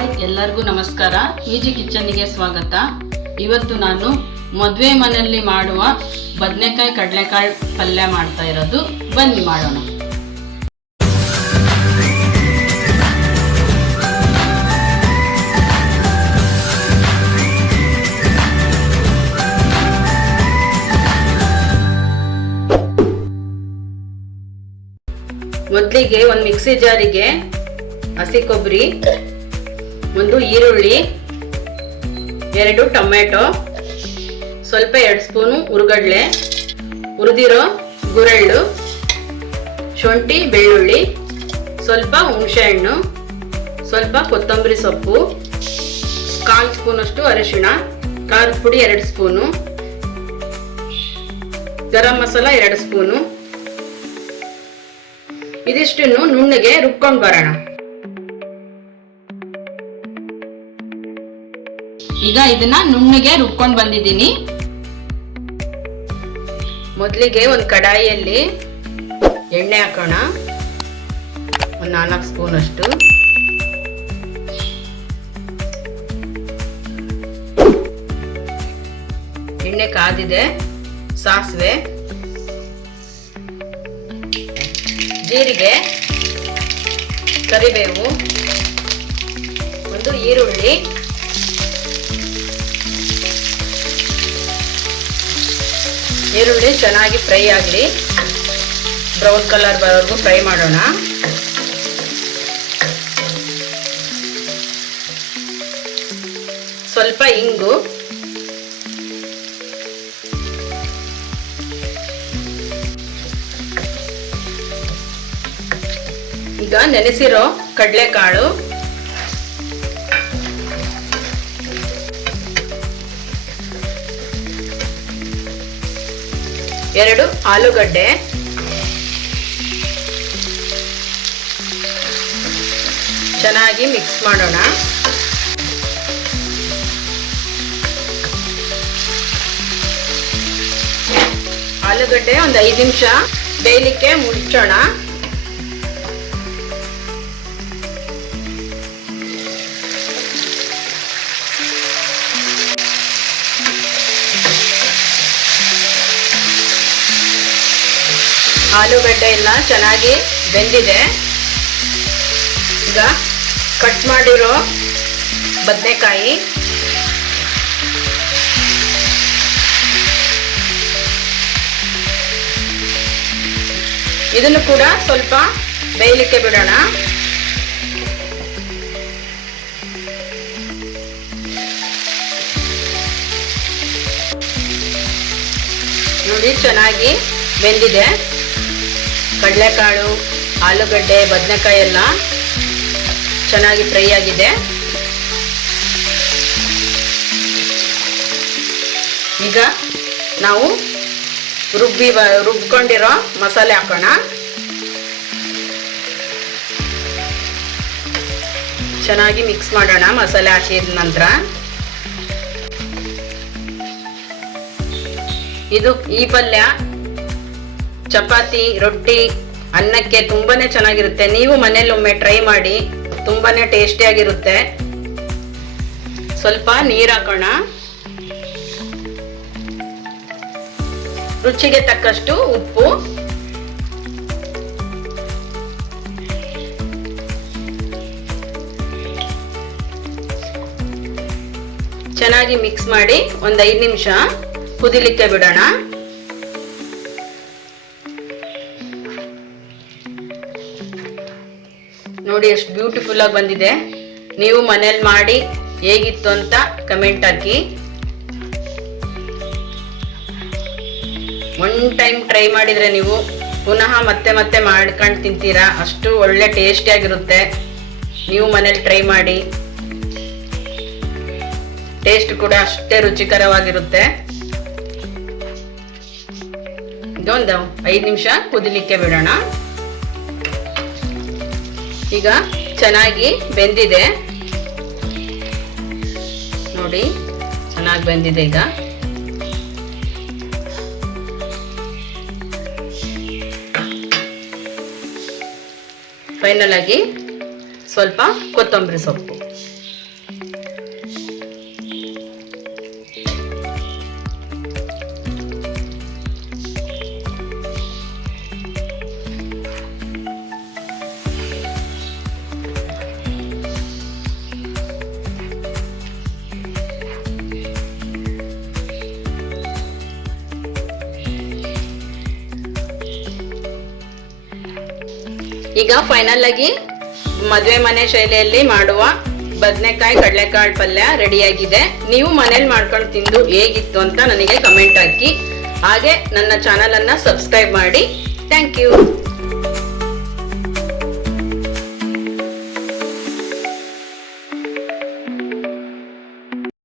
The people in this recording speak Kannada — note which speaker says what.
Speaker 1: ಹಾಯ್, ಎಲ್ಲರಿಗೂ ನಮಸ್ಕಾರ. ಈಜಿ ಕಿಚನ್ಗೆ ಸ್ವಾಗತ. ಇವತ್ತು ನಾನು ಮದುವೆ ಮನೆಯಲ್ಲಿ ಮಾಡುವ ಬದನೆಕಾಯಿ, ಕಡಲೆಕಾಯಿ ಪಲ್ಯ ಮಾಡ್ತಾ ಇರೋದು. ಬನ್ನಿ ಮಾಡೋಣ. ಮೊದಲಿಗೆ ಒಂದು ಮಿಕ್ಸಿ ಜಾರಿಗೆ ಹಸಿ ಕೊಬ್ಬರಿ ಒಂದು ಈರುಳ್ಳಿ, ಎರಡು ಟೊಮೆಟೊ ಸ್ವಲ್ಪ ಎರಡು ಸ್ಪೂನು ಹುರುಗಡ್ಲೆ ಹುರಿದಿರೋ ಗುರಳ್ಳು, ಶುಂಠಿ, ಬೆಳ್ಳುಳ್ಳಿ, ಸ್ವಲ್ಪ ಹುಣಸೆಹಣ್ಣು ಸ್ವಲ್ಪ ಕೊತ್ತಂಬರಿ ಸೊಪ್ಪು, ಕಾಲು ಸ್ಪೂನಷ್ಟು ಅರಿಶಿಣ, ಖಾರದ ಪುಡಿ ಎರಡು ಸ್ಪೂನು, ಗರಂ ಮಸಾಲ ಎರಡು ಸ್ಪೂನು. ಇದಿಷ್ಟನ್ನು ನುಣ್ಣಗೆ ರುಬ್ಕೊಂಡು ಬರೋಣ. ಇದನ್ನ ನುಣ್ಣಗೆ ರುಬ್ಕೊಂಡು ಬಂದಿದ್ದೀನಿ. ಮೊದಲಿಗೆ ಒಂದು ಕಡಾಯಿಯಲ್ಲಿ ಎಣ್ಣೆ ಹಾಕೋಣ. ಒಂದು ನಾಲ್ಕು ಸ್ಪೂನ್ ಅಷ್ಟು. ಎಣ್ಣೆ ಕಾದಿದೆ, ಸಾಸಿವೆ. ಜೀರಿಗೆ, ಕರಿಬೇವು, ಒಂದು ಈರುಳ್ಳಿ. ಈರುಳ್ಳಿ ಚೆನ್ನಾಗಿ ಫ್ರೈ ಆಗಲಿ. ಬ್ರೌನ್ ಕಲರ್ ಬರೋವರೆಗೂ ಫ್ರೈ ಮಾಡೋಣ. ಸ್ವಲ್ಪ ಇಂಗು. ಈಗ ನೆನೆಸಿರೋ ಕಡಲೆಕಾಳು. ಎರಡು ಆಲೂಗಡ್ಡೆ. ಚೆನ್ನಾಗಿ ಮಿಕ್ಸ್ ಮಾಡೋಣ. ಆಲೂಗಡ್ಡೆ ಒಂದು ಐದು ನಿಮಿಷ ಬೇಯಲಿಕ್ಕೆ ಮುಚ್ಚೋಣ. ಆಲೂಗಡ್ಡೆ ಎಲ್ಲ ಚೆನ್ನಾಗಿ ಬೆಂದಿದೆ. ಈಗ ಕಟ್ ಮಾಡಿರೋ ಬದನೆಕಾಯಿ. ಇದನ್ನು ಕೂಡ ಸ್ವಲ್ಪ ಬೇಯಲಿಕ್ಕೆ ಬಿಡೋಣ. ನೋಡಿ, ಚೆನ್ನಾಗಿ ಬೆಂದಿದೆ. ಕಡಲೆಕಾಳು, ಆಲೂಗಡ್ಡೆ ಬದನೆಕಾಯಿ ಎಲ್ಲ ಚೆನ್ನಾಗಿ ಫ್ರೈ ಆಗಿದೆ. ಈಗ ನಾವು ರುಬ್ಬಿ ರುಬ್ಕೊಂಡಿರೋ ಮಸಾಲೆ ಹಾಕೋಣ. ಚೆನ್ನಾಗಿ ಮಿಕ್ಸ್ ಮಾಡೋಣ ಮಸಾಲೆ ಹಾಕಿದ ನಂತರ. ಇದು ಈ ಪಲ್ಯ ಚಪಾತಿ, ರೊಟ್ಟಿ, ಅನ್ನಕ್ಕೆ ತುಂಬಾನೇ ಚೆನ್ನಾಗಿರುತ್ತೆ. ನೀವು ಮನೇಲಿ ಒಮ್ಮೆ ಟ್ರೈ ಮಾಡಿ, ತುಂಬಾನೇ ಟೇಸ್ಟಿಯಾಗಿರುತ್ತೆ ಸ್ವಲ್ಪ ನೀರು ಹಾಕೋಣ. ರುಚಿಗೆ ತಕ್ಕಷ್ಟು ಉಪ್ಪು. ಚೆನ್ನಾಗಿ ಮಿಕ್ಸ್ ಮಾಡಿ ಒಂದು ಐದು ನಿಮಿಷ ಕುದಿಲಿಕ್ಕೆ ಬಿಡೋಣ. ನೋಡಿ, ಎಷ್ಟು ಬ್ಯೂಟಿಫುಲ್ ಆಗಿ ಬಂದಿದೆ. ನೀವು ಮನೇಲಿ ಮಾಡಿ ಹೇಗಿತ್ತು ಅಂತ ಕಮೆಂಟ್ ಹಾಕಿ. ಒನ್ ಟೈಮ್ ಟ್ರೈ ಮಾಡಿದ್ರೆ ನೀವು ಪುನಃ ಮತ್ತೆ ಮತ್ತೆ ಮಾಡ್ಕೊಂಡು ತಿಂತೀರಾ. ಅಷ್ಟು ಒಳ್ಳೆ ಟೇಸ್ಟಿಯಾಗಿರುತ್ತೆ ನೀವು ಮನೇಲಿ ಟ್ರೈ ಮಾಡಿ. ಟೇಸ್ಟ್ ಕೂಡ ಅಷ್ಟೇ ರುಚಿಕರವಾಗಿರುತ್ತೆ. ಇದೊಂದು ಐದು ನಿಮಿಷ ಕುದಿಲಿಕ್ಕೆ ಬಿಡೋಣ. ಈಗ ಚೆನ್ನಾಗಿ ಬೆಂದಿದೆ. ನೋಡಿ ಚೆನ್ನಾಗಿ ಬೆಂದಿದೆ ಈಗ. ಫೈನಲ್ ಆಗಿ ಸ್ವಲ್ಪ ಕೊತ್ತಂಬರಿ ಸೊಪ್ಪು. ಈಗ ಫೈನಲ್ ಆಗಿ ಮದುವೆ ಮನೆ ಶೈಲಿಯಲ್ಲಿ ಮಾಡುವ ಬದನೆಕಾಯಿ, ಕಡಲೆಕಾಳು ಪಲ್ಯ ರೆಡಿಯಾಗಿದೆ. ನೀವು ಮನೇಲಿ ಮಾಡ್ಕೊಂಡು ತಿಂದು ಹೇಗಿತ್ತು ಅಂತ ನನಗೆ ಕಮೆಂಟ್ ಹಾಕಿ. ಹಾಗೆ ನನ್ನ ಚಾನಲನ್ನು ಸಬ್ಸ್ಕ್ರೈಬ್ ಮಾಡಿ. Thank you